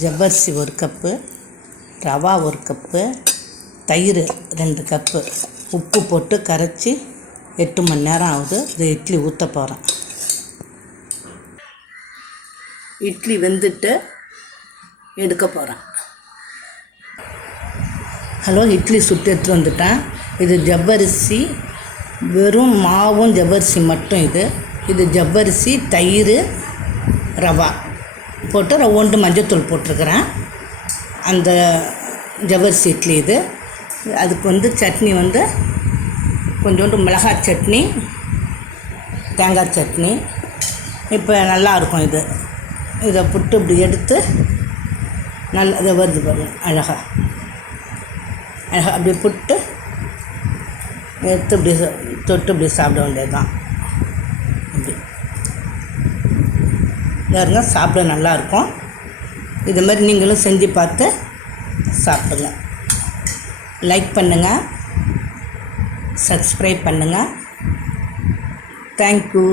ஜவ்வரிசி 1 cup, rava 1 cup, தயிர் 2 cup, உப்பு போட்டு கரைச்சி 8 மணி நேரம் ஆகுது. இது இட்லி ஊற்ற போகிறேன். இட்லி வெந்துட்டு எடுக்க போகிறேன். ஹலோ, இட்லி சுட்டு எடுத்துகிட்டு வந்துட்டேன். இது ஜவ்வரிசி, வெறும் மாவும் ஜவ்வரிசி மட்டும். இது ஜவ்வரிசி, தயிர், ரவா போட்டு ரவோண்டு மஞ்சத்தூள் போட்டிருக்கிறேன். அந்த ஜவ்வரிசி இட்லி இது. அதுக்கு சட்னி கொஞ்சோண்டு மிளகாய் சட்னி, தேங்காய் சட்னி. இப்போ நல்லாயிருக்கும் இது. இதை புட்டு இப்படி எடுத்து நல்லா இதை வருது பாருங்க, அழகாக அப்படியே புட்டு எடுத்து இப்படி தொட்டு இப்படி சாப்பிட வேண்டியது தான். இப்படி பாருங்க, சாப்பிட நல்லாயிருக்கும். இது மாதிரி நீங்களும் செஞ்சு பார்த்து சாப்பிடுங்க. லைக் பண்ணுங்கள், சப்ஸ்கிரைப் பண்ணுங்கள். தேங்க்யூ.